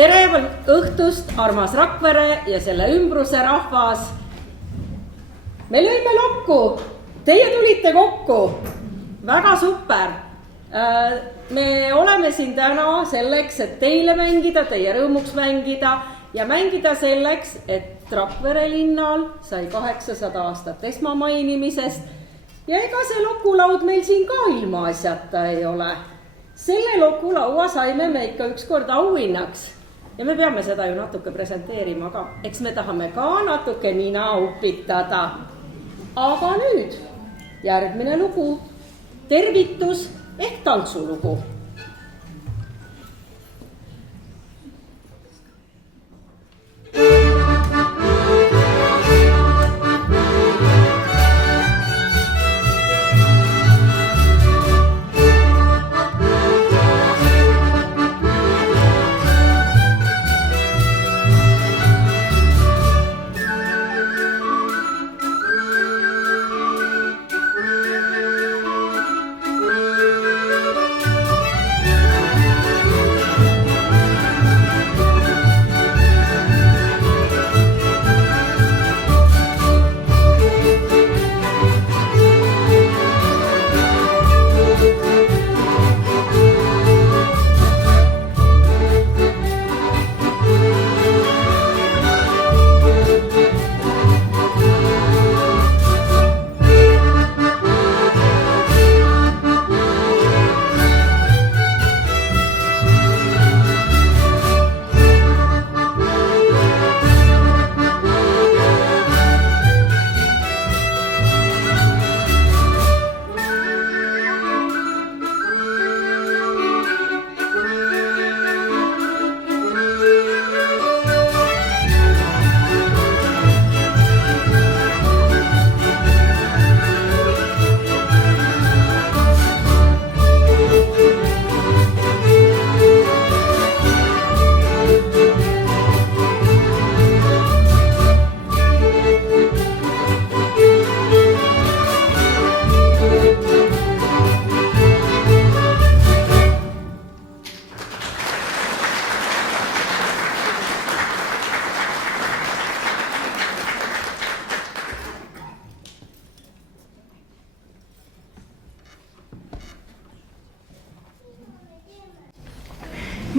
tere õhtust, armas Rakvere ja selle ümbruse rahvas. Me lõime lokku, teie tulite kokku, väga super. Me oleme siin täna selleks, et teile mängida, teie rõõmuks mängida ja mängida selleks, et Rakvere linnal sai 800 aastat esmamainimisest ja ega see lokulaud meil siin ka ilma asjata ei ole. Selle lokulaua saime me ikka ükskord auhinnaks ja me peame seda ju natuke presenteerima, aga eks me tahame ka natuke nina upitada. Aga nüüd järgmine lugu, tervitus ehk tantsulugu.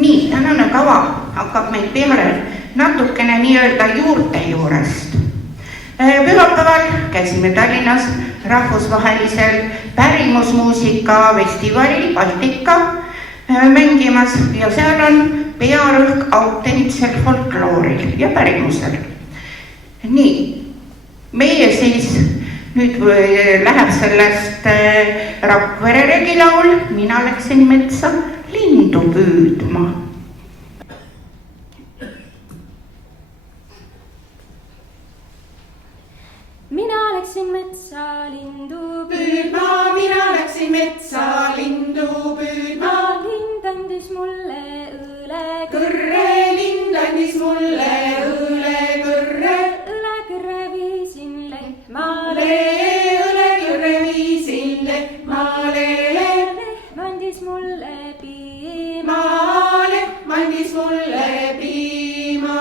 Nii, tänane kava hakkab meil peale natukene nii-öelda juurte juurest. Pühapäeval käisime Tallinnas rahvusvahelisel pärimusmuusika festivalil Baltika mängimas ja seal on pearõhk autentsel folklooril ja pärimusel. Nii, meie siis nüüd läheb sellest Rakvere regilaul, mina läksin metsa lindu püüdma. Mina läksin metsa lindu püüdma, mina läksin metsa lindu püüdma. Lind andis mulle õlekõrre, lind andis mulle õlekõrre. Õlekõrre viisin lehmale, õlekõrre viisin lehmale. Lehm andis mulle piima, lehm andis mulle piima.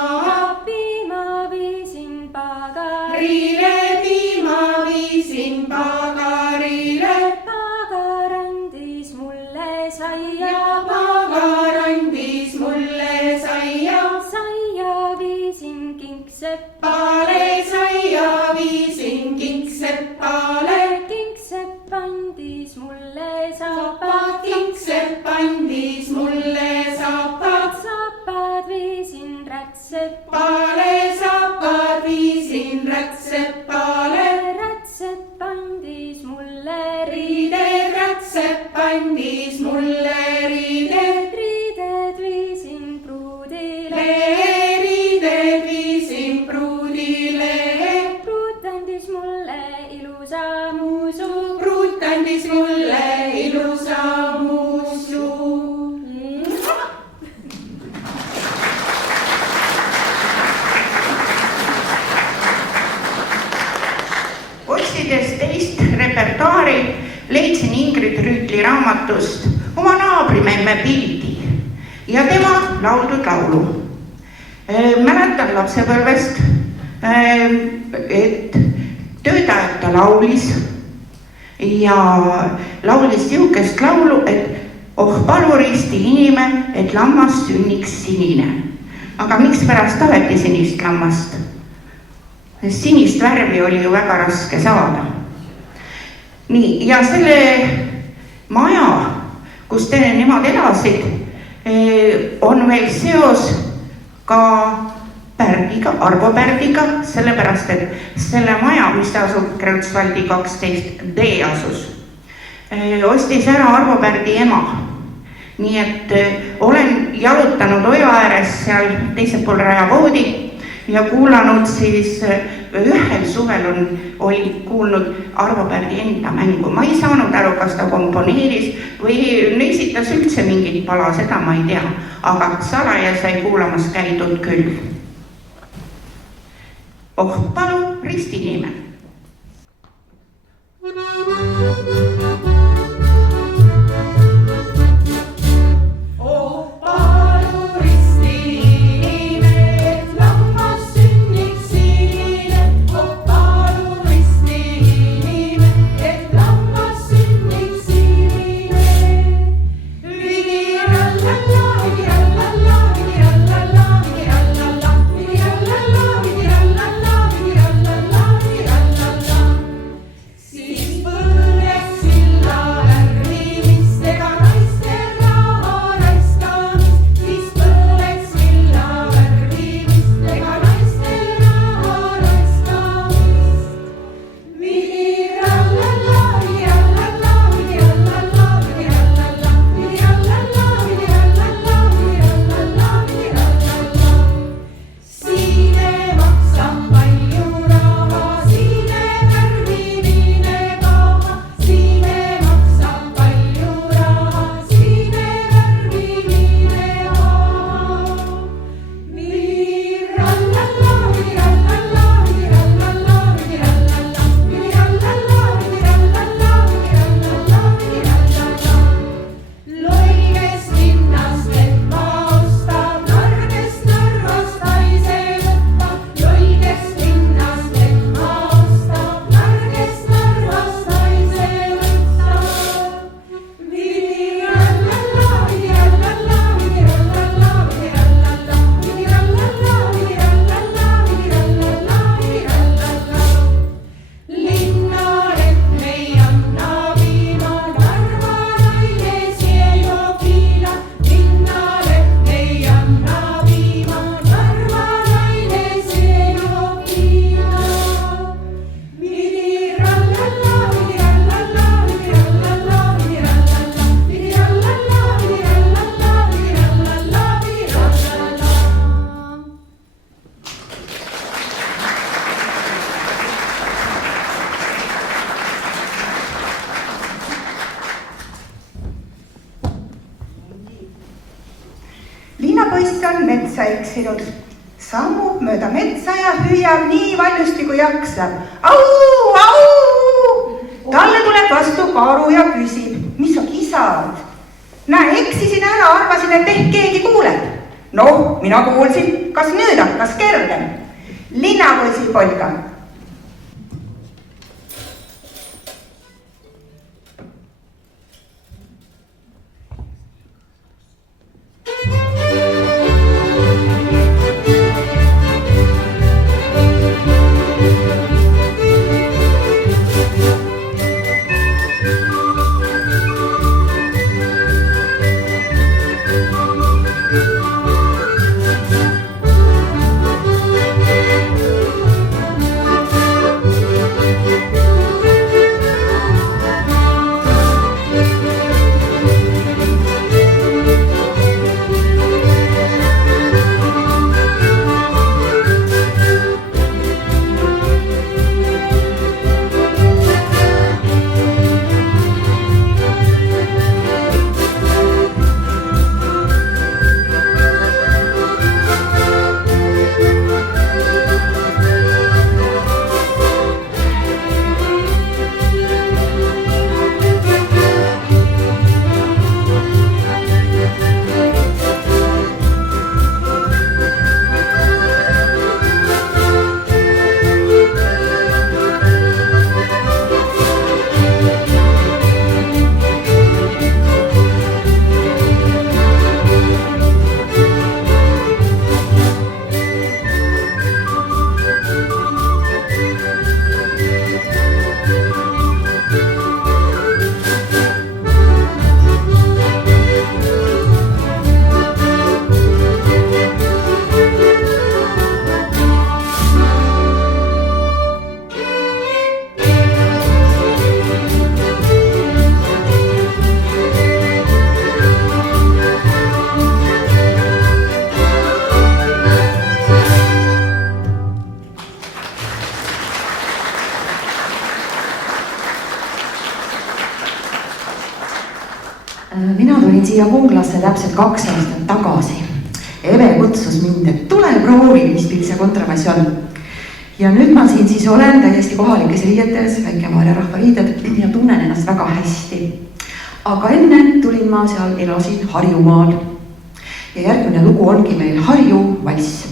Piima viisin pagarile, piima viisin pagarile. Pagar andis mulle saia, pagar andis mulle saia. Saia viisin kingsepale, saia viisin kingsepale. Kingsepp andis mulle saapad, kingsepp andis mulle saapad. Saapad viisin rätsepale, saapad viisin rätsepale. Rätsepp andis mulle riided, rätsepp andis mulle riided. riided viisin pruudile, riided viisin pruudile. pruut andis mulle ilusa muusu, pruut andis mulle ilusa muusu. Otsides teist repertuaari leidsin Ingrid Rüütli raamatust oma naabrimemme pildi ja tema lauldud laulu. Mäletan lapsepõlvest, et töötajad ta laulis ja laulis niisugust laulu, et oh palu risti inime, et lammas sünniks sinine. Aga miks pärast taheti sinist lammast? Sinist värvi oli ju väga raske saada. Nii, ja selle maja, kus nemad elasid, on veel seos ka Pärdiga, Arvo Pärdiga, sellepärast, et selle maja, mis ta asub Kreutzwaldi 12D asus, ostis ära Arvo Pärdi ema. Nii et olen jalutanud oja ääres seal teisel pool rajavoodi ja kuulanud siis, ühel suvel oli kuulnud Arvo Pärdi enda mängu. Ma ei saanud aru, kas ta komponeeris või esitas üldse mingit pala, seda ma ei tea. Aga salaja sai kuulamas käidud küll. Oh palu risti nime. Linnapoiss on metsa eksinud. Sammub mööda metsa ja hüüab nii valjusti kui jaksab. Au, au! Talle tuleb vastu karu ja küsib, mis sa kisad? Näe, eksisin ära, arvasin, et ehk keegi kuuleb. Noh, mina kuulsin, kas nüüd hakkas kergem. Linnapoisi polka. Mina tulin siia Kunglasse täpselt 2 aastat tagasi. Eve kutsus mind, et tule proovi, mis pill see kontrabass on. Ja nüüd ma siin siis olen täiesti kohalikes riietes, Väike-Maarja rahvariided ja tunnen ennast väga hästi. Aga enne tulin ma seal, elasin Harjumaal. Ja järgmine lugu ongi meil Harju valss.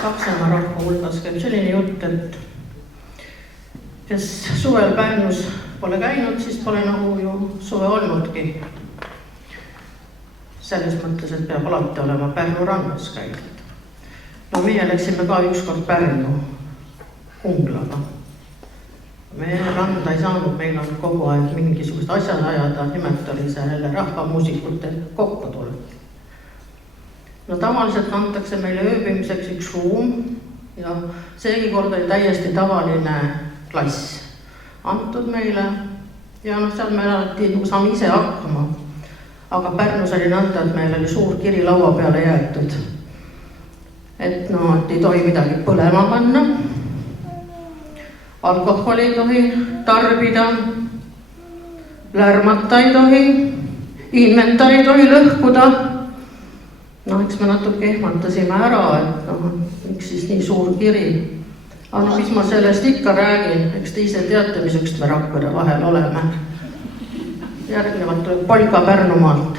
Saksamaa rahva hulgas käib selline jutt, et kes suvel Pärnus pole käinud, siis pole nagu ju suve olnudki. Selles mõttes, et peab alati olema Pärnu rannas käidud. No meie läksime ka ükskord Pärnu Kunglaga. Me randa ei saanud, meil on kogu aeg mingisugust asjad ajada, nimelt oli see jälle rahvamuusikute kokku tulnud. No tavaliselt antakse meile ööbimiseks üks ruum ja seegi kord oli täiesti tavaline klass antud meile ja seal me alati saame ise hakkama. Aga Pärnus oli nõnda, et meil oli suur kiri laua peale jäetud. Et ei tohi midagi põlema panna, alkoholi ei tohi tarbida, lärmata ei tohi, inventari ei tohi lõhkuda. Eks me natuke ehmatasime ära, et miks siis nii suur kiri. Aga mis ma sellest ikka räägin, eks te ise teate, missugust me Rakvere vahel oleme. Järgnevalt tuleb polka Pärnumaalt.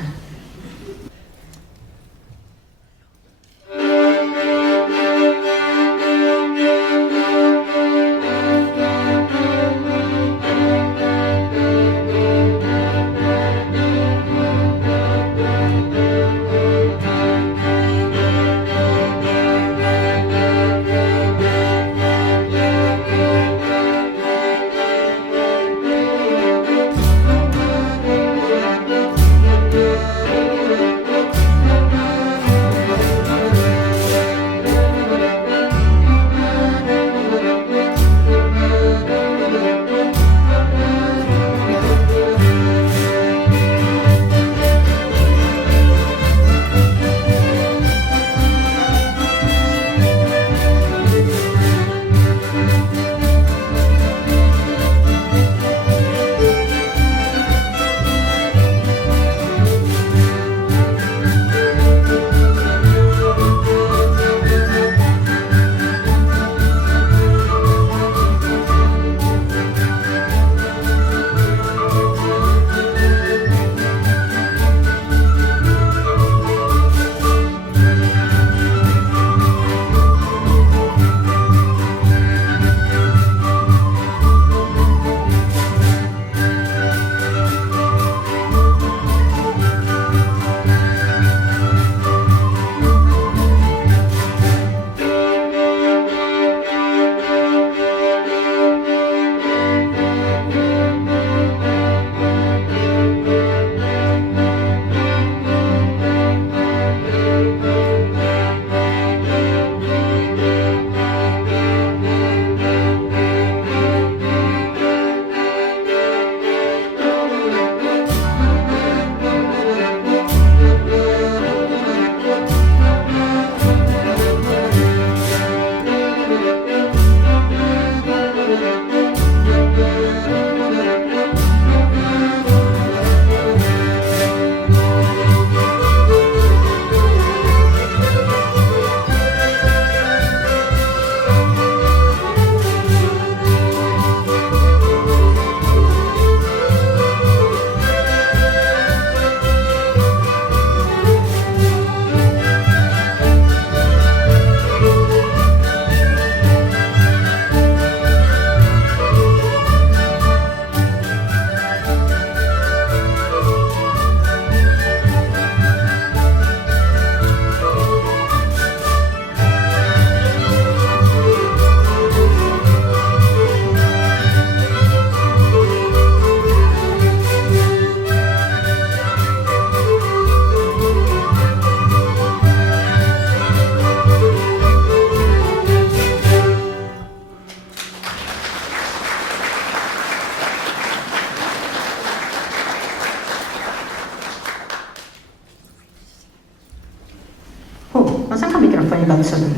plotsuda.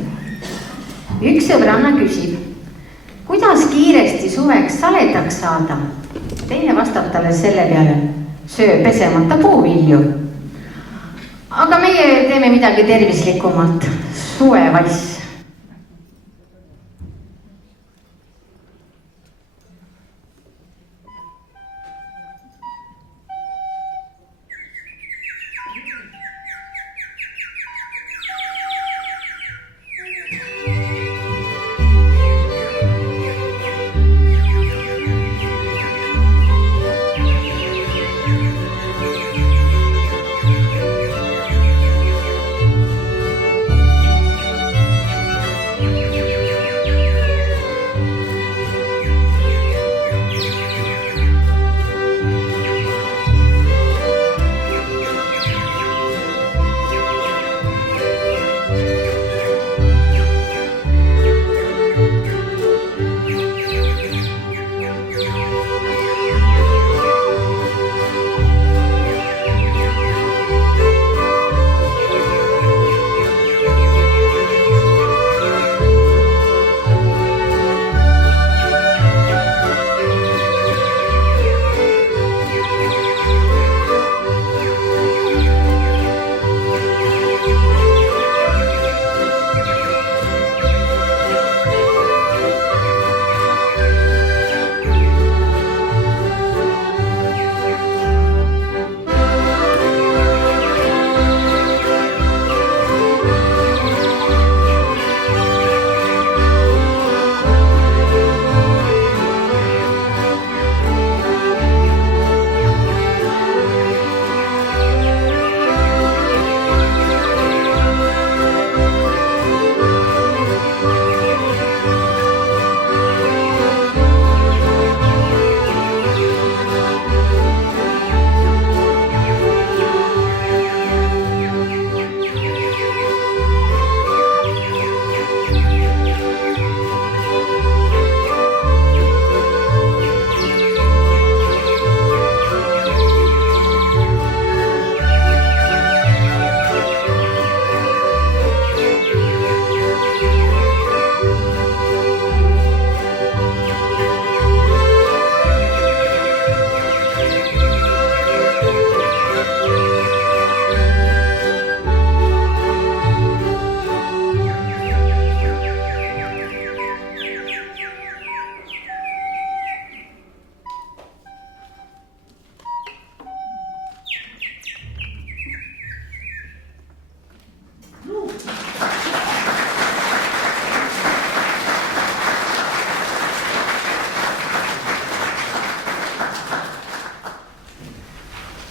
Üks sõbranna küsib, kuidas kiiresti suveks saledaks saada? Teine vastab talle selle peale, söö pesemata puuvilju. Aga meie teeme midagi tervislikumalt, suvevass.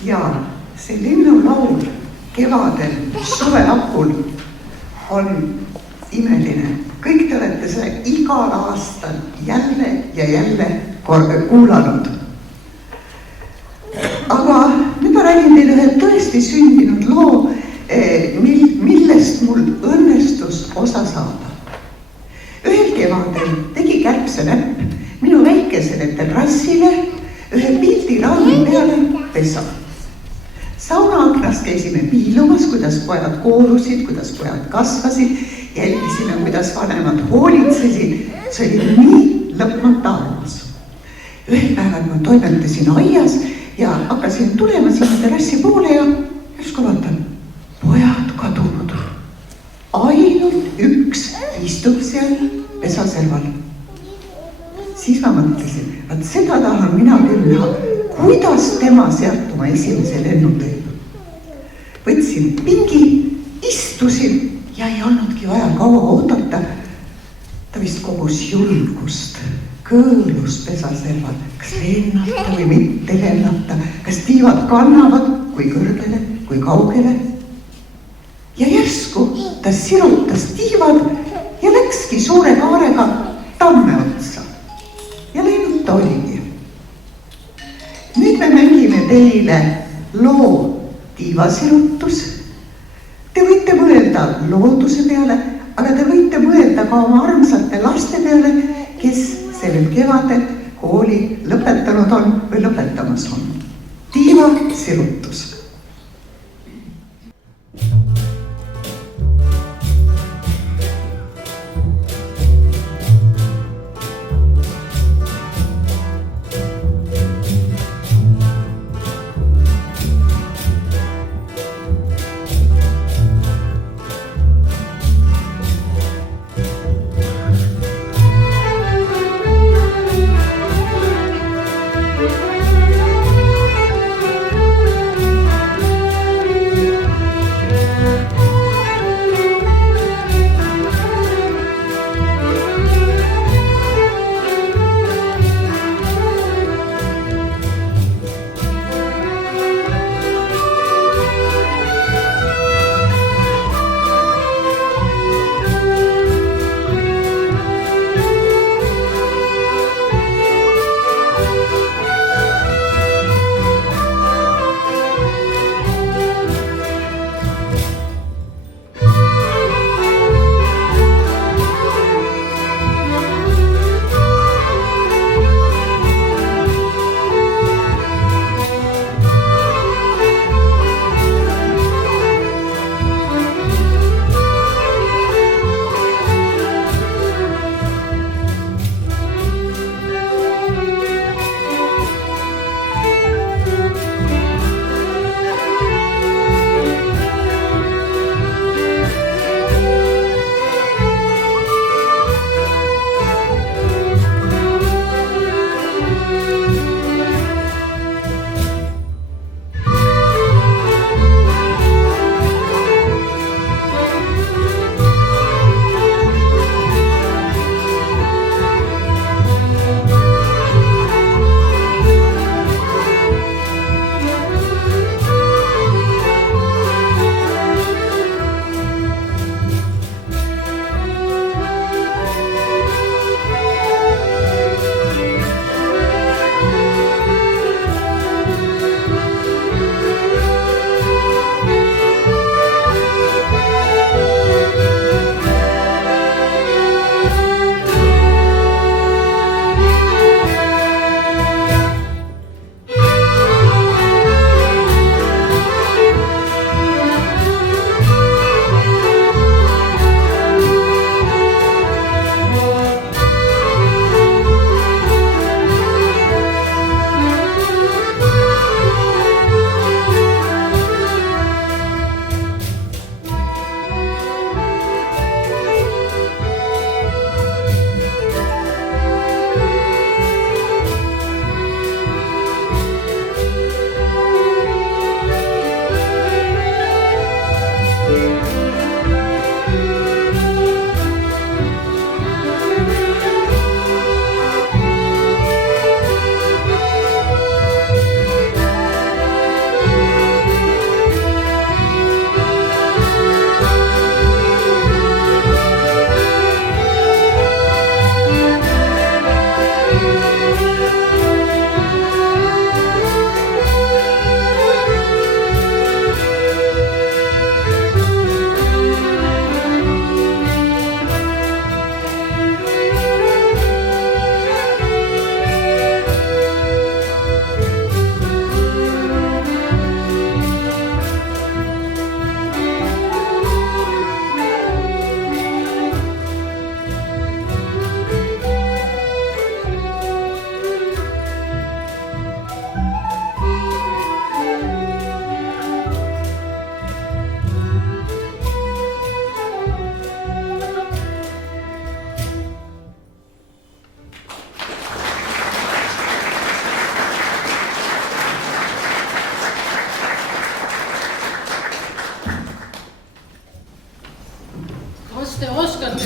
Ja see linnulaul kevadel suvelapul on imeline. Kõik te olete see igal aastal jälle ja jälle kuulanud. Aga nüüd ma räägin teile ühe tõesti sündinud loo, millest mul õnnestus osa saada. Ühel kevadel tegi kärbsenäpp minu väikesele terrassile ühe pildi raami peale pesa. Saunaaknas käisime piilumas, kuidas pojad koorusid, kuidas pojad kasvasid, jälgisime, kuidas vanemad hoolitsesid. See oli nii lõpmata armas. Ühel päeval ma toimetasin aias ja hakkasin tulema sinna terrassi poole ja justkui vaatan, pojad kadunud. Ainult üks istub seal pesaserval. Siis ma mõtlesin, et seda tahan mina küll näha, kuidas tema sealt oma esimese lennu tõi. Võtsin pingi, istusin ja ei olnudki vaja kaua oodata. Ta vist kogus julgust, kõõlus pesaserval, kas lennata või mitte lennata, kas tiivad kannavad, kui kõrgele, kui kaugele. Ja järsku ta sirutas tiivad ja läkski suure kaarega tamme otsa. Ja läinud ta oligi. Nüüd me mängime teile loo tiivasirutus. Te võite mõelda looduse peale, aga te võite mõelda ka oma armsate laste peale, kes sellel kevadel kooli lõpetanud on või lõpetamas on. Tiivasirutus.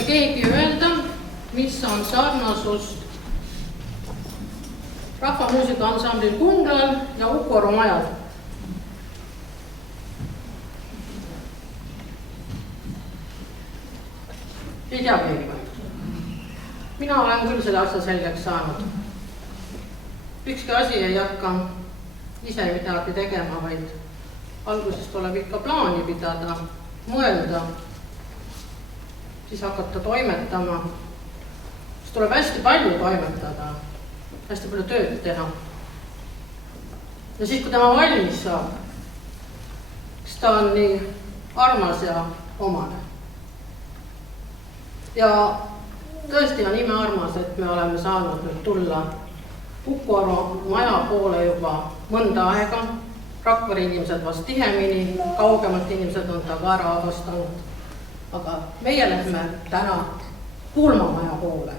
keegi öelda, mis on sarnasust rahvamuusika ansamblil Kunglal ja Uku-Aru majal? Ei tea keegi või? Mina olen küll selle asja selgeks saanud. Ükski asi ei hakka ise midagi tegema, vaid alguses tuleb ikka plaani pidada, mõelda, siis hakata toimetama. Siis tuleb hästi palju toimetada, hästi palju tööd teha. Ja siis, kui tema valmis saab, siis ta on nii armas ja omane. Ja tõesti on imearmas, et me oleme saanud nüüd tulla Uku-Aru maja poole juba mõnda aega. Rakvere inimesed vast tihemini, kaugemalt inimesed on ta ka ära avastanud. Aga meie lähme täna Kuulma maja poole.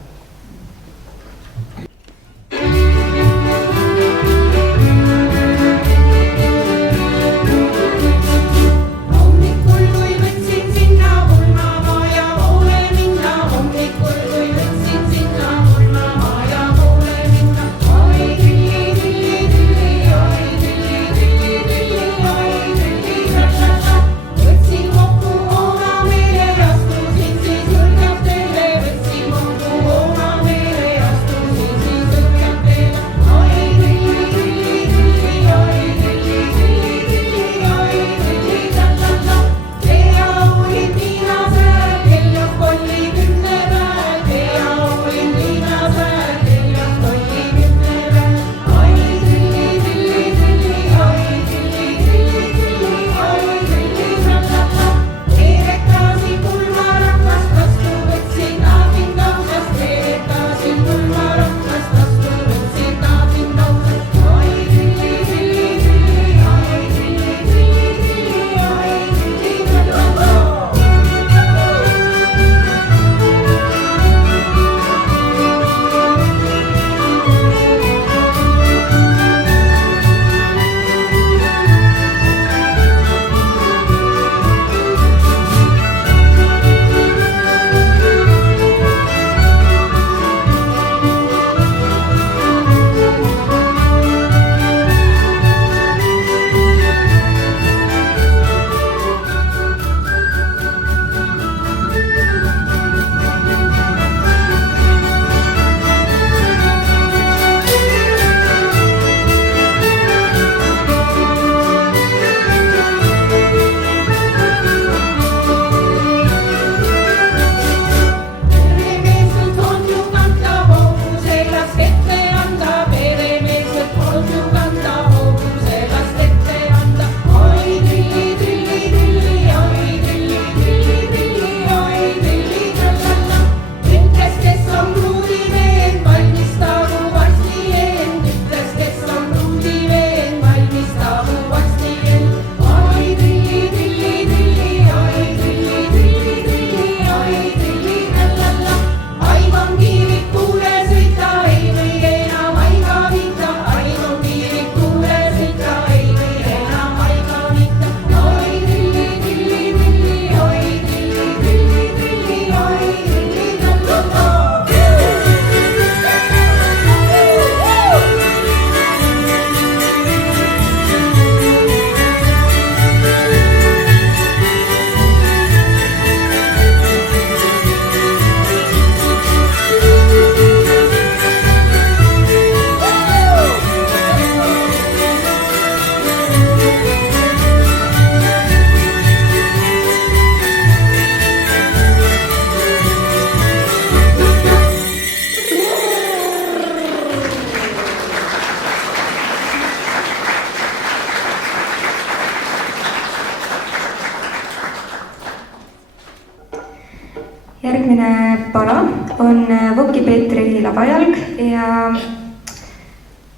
Järgmine pala on Voki-Peetri Labajalg ja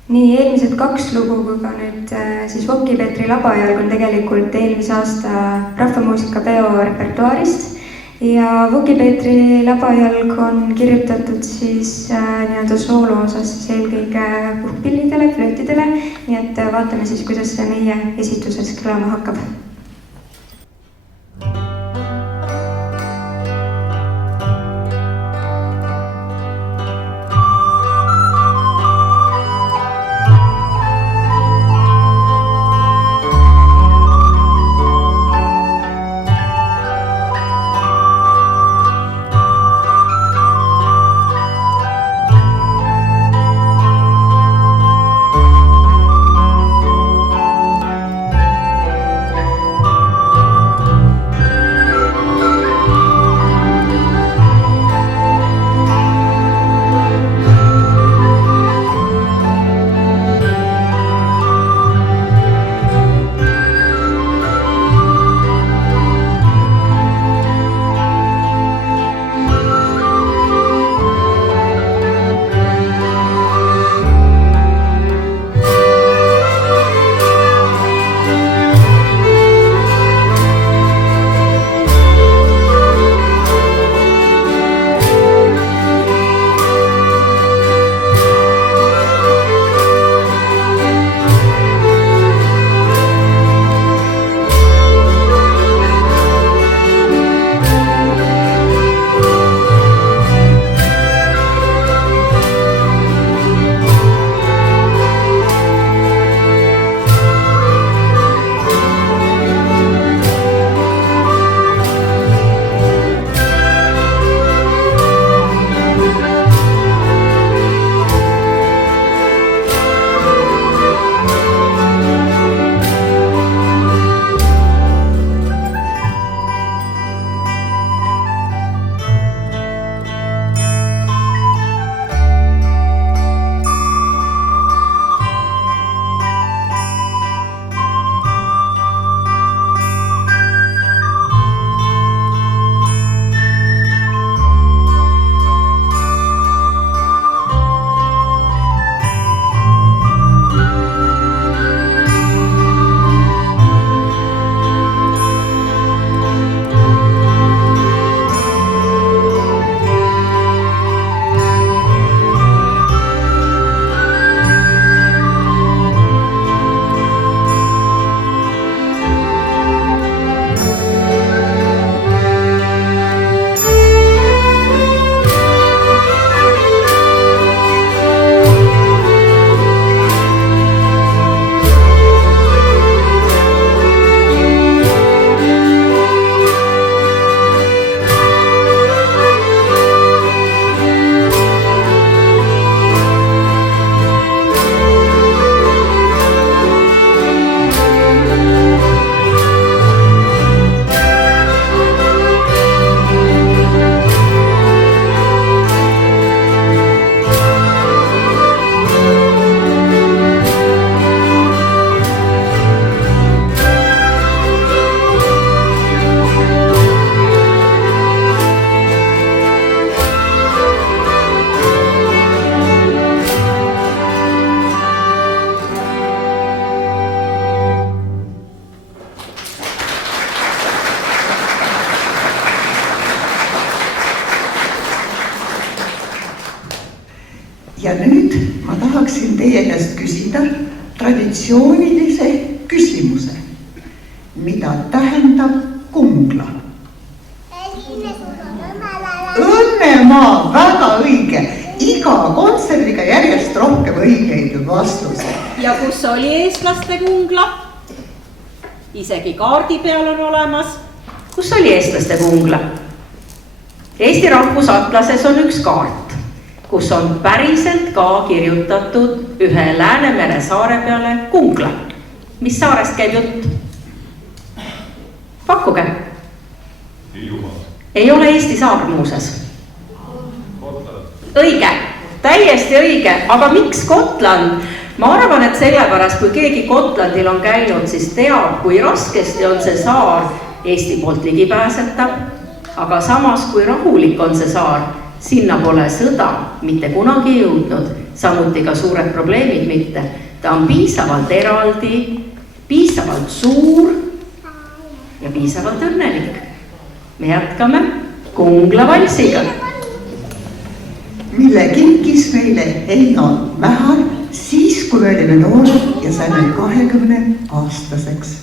nii eelmised 2 lugu kui ka nüüd siis Voki-Peetri Labajalg on tegelikult eelmise aasta rahvamuusikapeo repertuaarist ja Voki-Peetri Labajalg on kirjutatud siis nii-öelda soolo osas siis eelkõige puhkpillidele, flöötidele, nii et vaatame siis, kuidas see meie esituses kõlama hakkab. tahaksin teie käest küsida traditsioonilise küsimuse. Mida tähendab kungla? Õnnemaa, väga õige. Iga kontserdiga järjest rohkem õigeid vastuseid. Ja kus oli eestlaste kungla? Isegi kaardi peal on olemas. Kus oli eestlaste kungla? Eesti rahvusatlases on üks kaart, kus on päriselt ka kirjutatud ühe Läänemere saare peale kungla. Mis saarest käib jutt? Pakkuge. Ei ole Eesti saar muuses. Õige, täiesti õige, aga miks Gotland? Ma arvan, et sellepärast, kui keegi Gotlandil on käinud, siis teab, kui raskesti on see saar Eesti poolt ligipääsetav, aga samas, kui rahulik on see saar, sinna pole sõda mitte kunagi jõudnud, samuti ka suured probleemid mitte. Ta on piisavalt eraldi, piisavalt suur ja piisavalt õnnelik. Me jätkame Kungla valsiga. Mille kinkis meile Heino Mähar siis, kui me olime noored ja saime 20-aastaseks.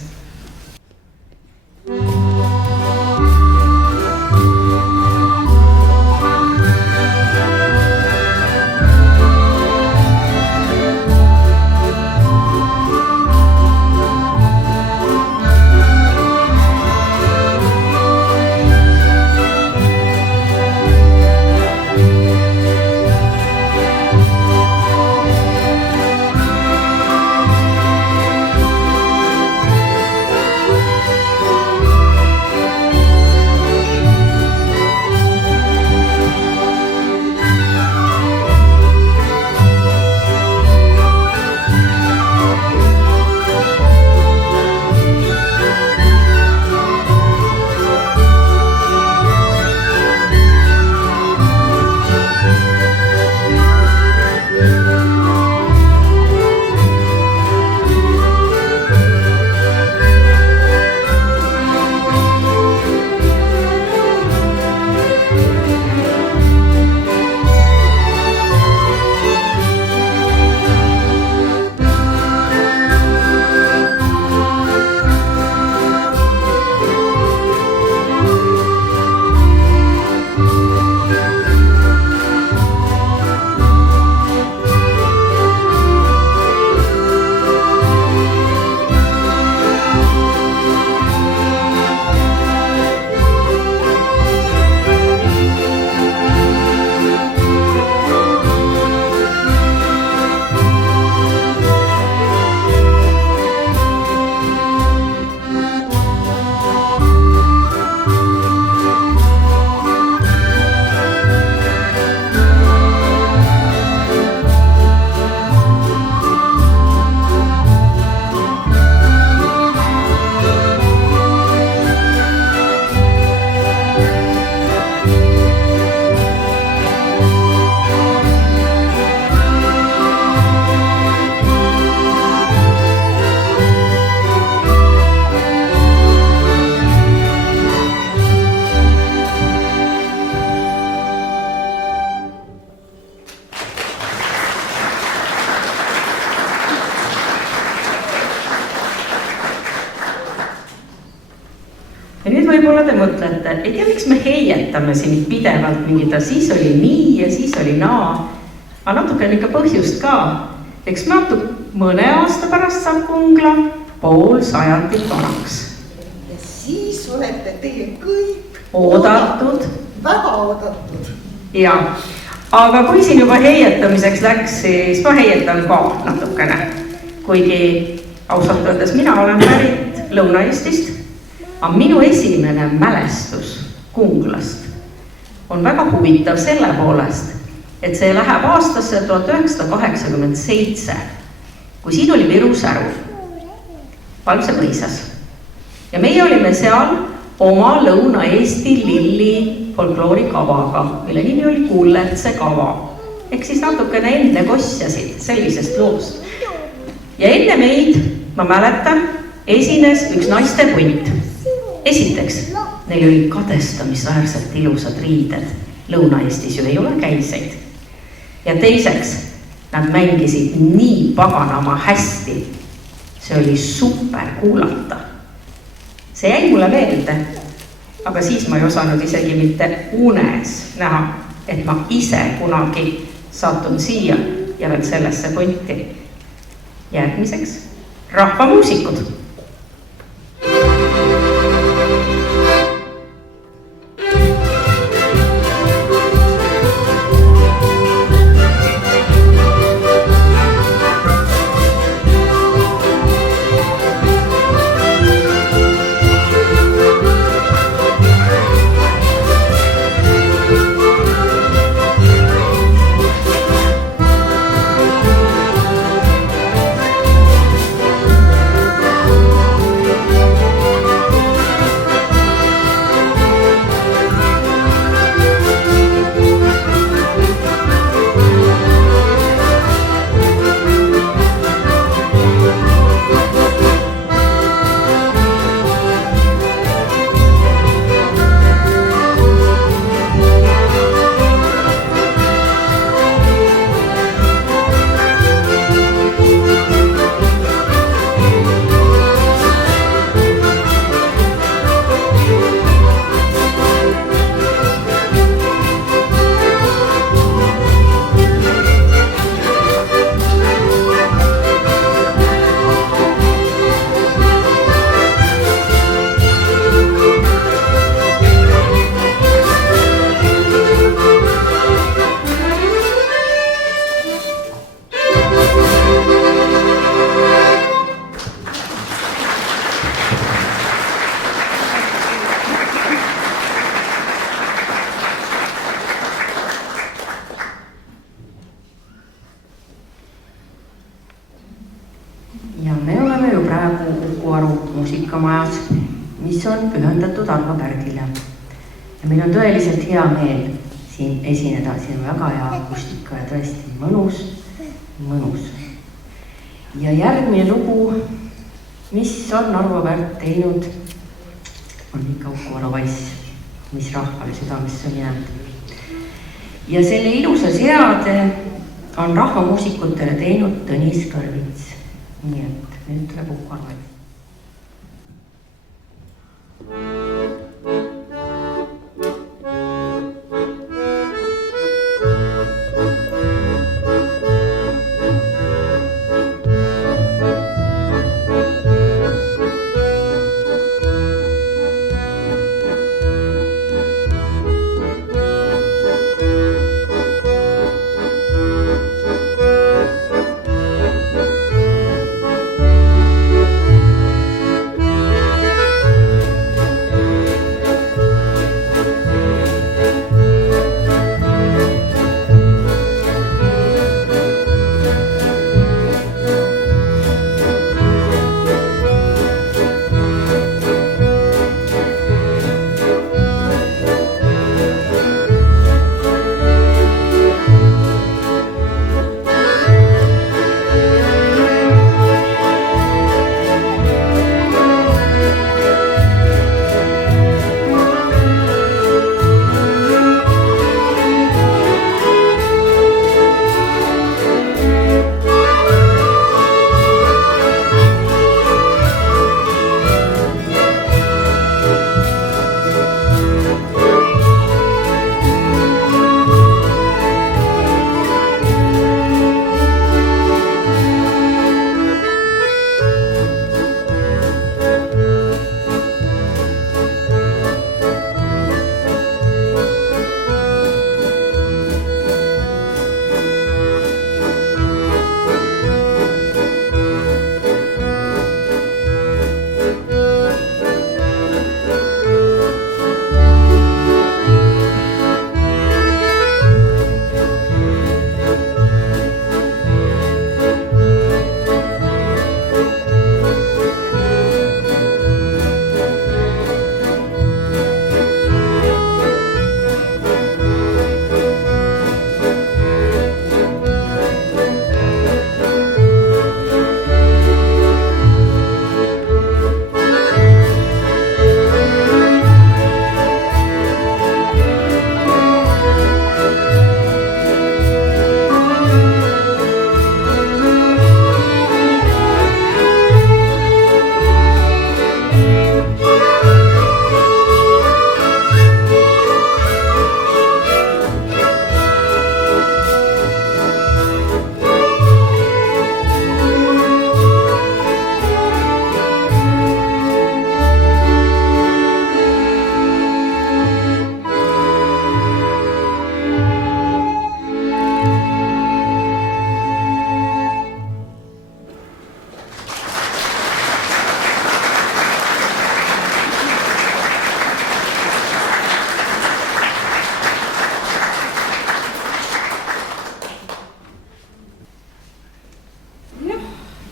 Ja nüüd võib-olla te mõtlete, ei tea, miks me heietame siin pidevalt mingida, siis oli nii ja siis oli naa. Aga natuke on ikka põhjust ka. Eks mõne aasta pärast saab Kungla pool sajandit vanaks. Ja siis olete teie kõik oodatud. Väga oodatud. Ja, aga kui siin juba heietamiseks läks, siis ma heietan ka natukene. Kuigi ausalt öeldes mina olen pärit Lõuna-Eestist, aga minu esimene mälestus Kunglast on väga huvitav selle poolest, et see läheb aastasse 1987, kui siin oli Viru Säru, Palmse mõisas. Ja meie olime seal oma Lõuna-Eesti lilli folkloorikavaga, mille nimi oli Kulletse kava. Ehk siis natukene enne kosjasid sellisest loost. Ja enne meid, ma mäletan, esines üks naiste punt. Esiteks, neil oli kadestamisväärselt ilusad riided. Lõuna-Eestis ju ei ole käiseid. Ja teiseks, Nad mängisid nii paganama hästi. See oli super kuulata. See jäi mulle meelde, aga siis ma ei osanud isegi mitte unes näha, et ma ise kunagi satun siia ja veel sellesse punti. Järgmiseks rahvamuusikud. muusikamajas, mis on pühendatud Arvo Pärdile. Ja meil on tõeliselt hea meel siin esineda, siin on väga hea akustika ja tõesti mõnus, mõnus. Ja järgmine lugu, mis on Arvo Pärd teinud, on ikka Uku Aro valss, mis rahvale südamesse on jäänud. Ja selle ilusa seade on rahvamuusikutele teinud Tõnis Kõrvits. Nii et nüüd tuleb Uku Aro valss.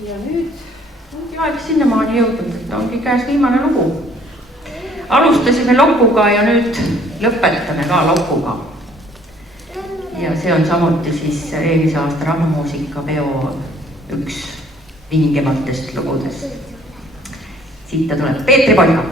ja nüüd ongi aeg sinnamaani jõudnud, et ongi käes viimane lugu. Alustasime lokuga ja nüüd lõpetame ka lokuga. Ja see on samuti siis eelmise aasta rahvamuusikapeo üks vingematest lugudest. Siit ta tuleb Peetri Polga.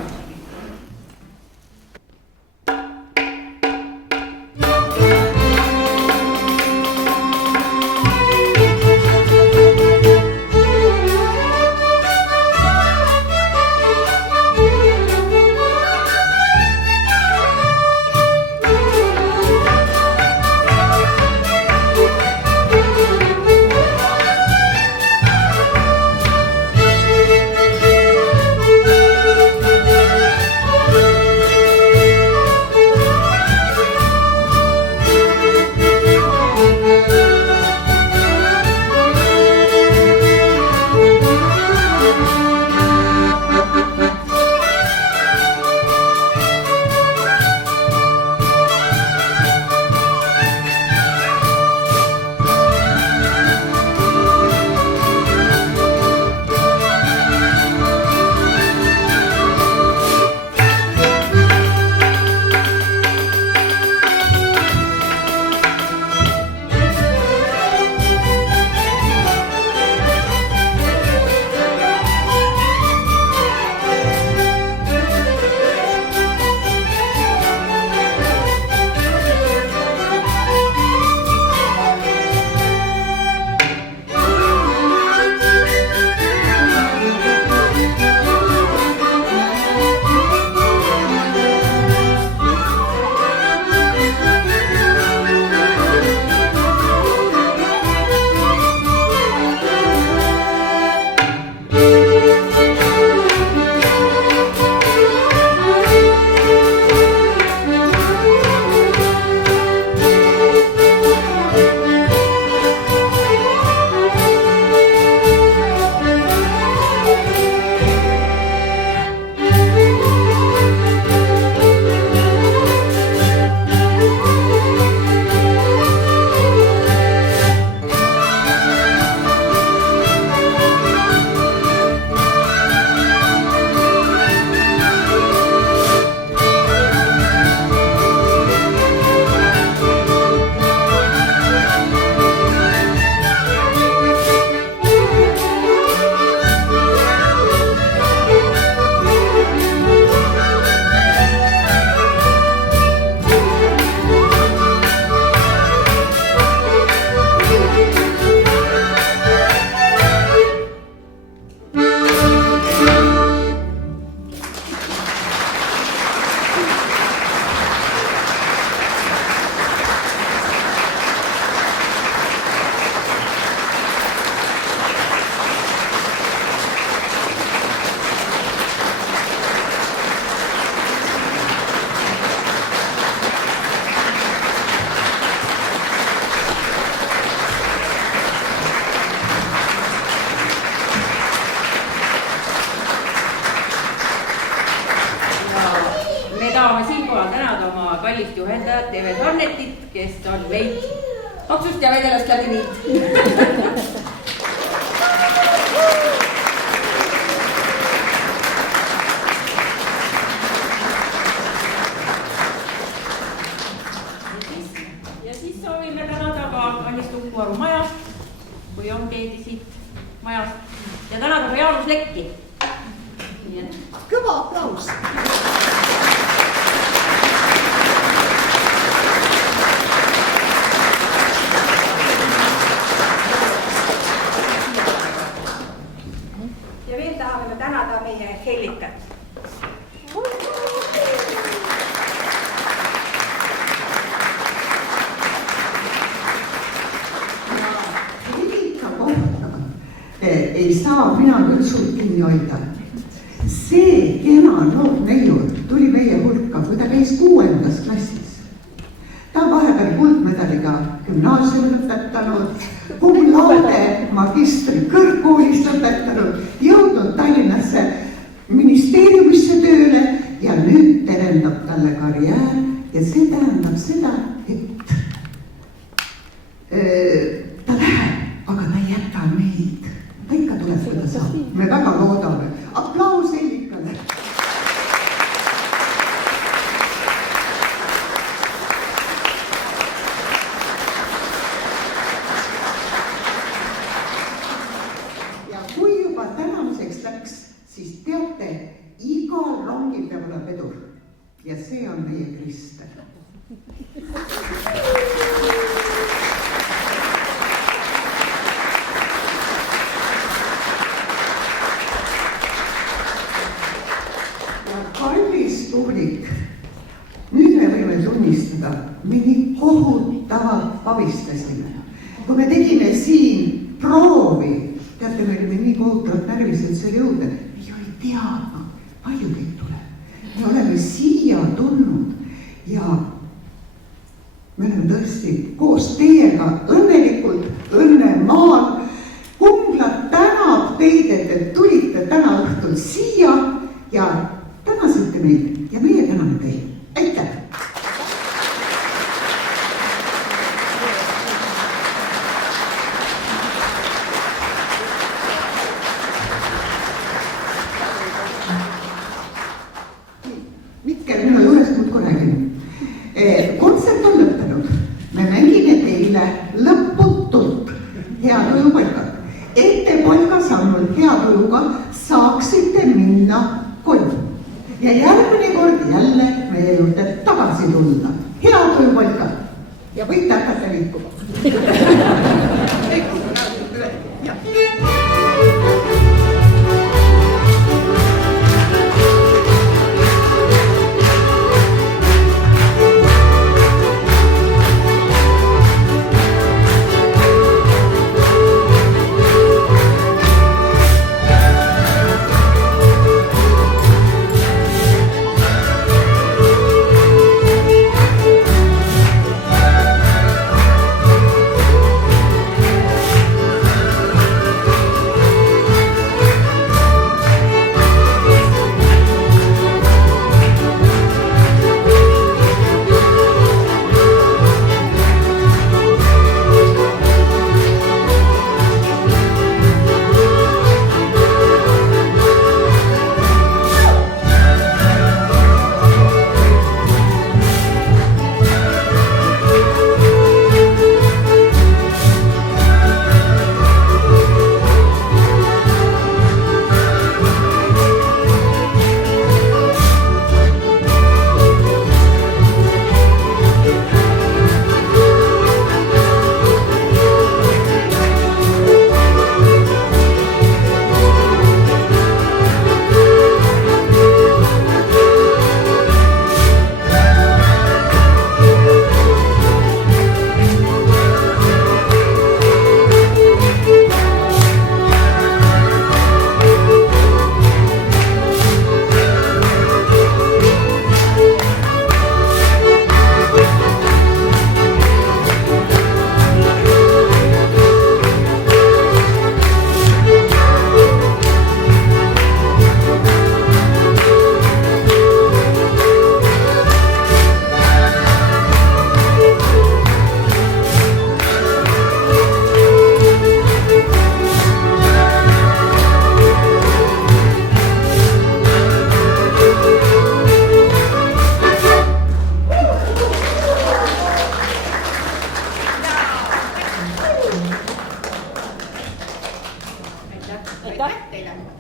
kallist juhendajat Eve Sarnetit, kes on meid maksust ja vedelast läbi viinud. Ja siis soovime tänada ka Annis Tukkuaru majast, kui on keegi siit majast, ja tänada ka Jaanus Lekki. Kõva aplaus! Ja veel tahame tänada meie Hellikat. Hellika kohta ei saa mina küll suurt kinni hoida. See kena noor neiur tuli meie hulka, kui ta käis 6. klassis. Ta on vahepeal kuldmedaliga gümnaasiumi lõpetanud, cum laude magistri kõrgkoolis lõpetanud, jõudnud Tallinnasse ministeeriumisse tööle ja nüüd terendab talle karjäär ja see tähendab seda, et ta läheb, aga ta ei jäta meid. Ta ikka tuleb saab, me väga loodame. Aplaus Hellikale. ja kui juba tänamiseks läks, siis teate, igal rongil peab olema vedur ja see on meie Kristel. Kallis publik, nüüd me võime tunnistada, me nii kohutavalt abistasime. Kui me tegime siin proovi, teate, me olime nii kohutavalt närvilised selle jõude, me ju ei teadnud, palju teid tuleb. Me oleme siia tulnud ja me oleme tõesti koos teiega õnnelikult Õnne maal. Kungla tänab teid, et te tulite täna õhtul siia ja tänasite meid ja meie täname teid. Aitäh! Mikkel, minu juurest muudkui räägin. Kontsert on lõppenud. Me mängime teile lõputult hea tuju polkat. Et te polka saanud hea tujuga saaksite minna koju. Ja järgmine kord jälle meie juurde tagasi tulla. Hea tuju polkat. Ja võite hakata liikuma.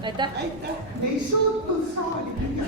Aitäh! Me ei suutnud saali minna.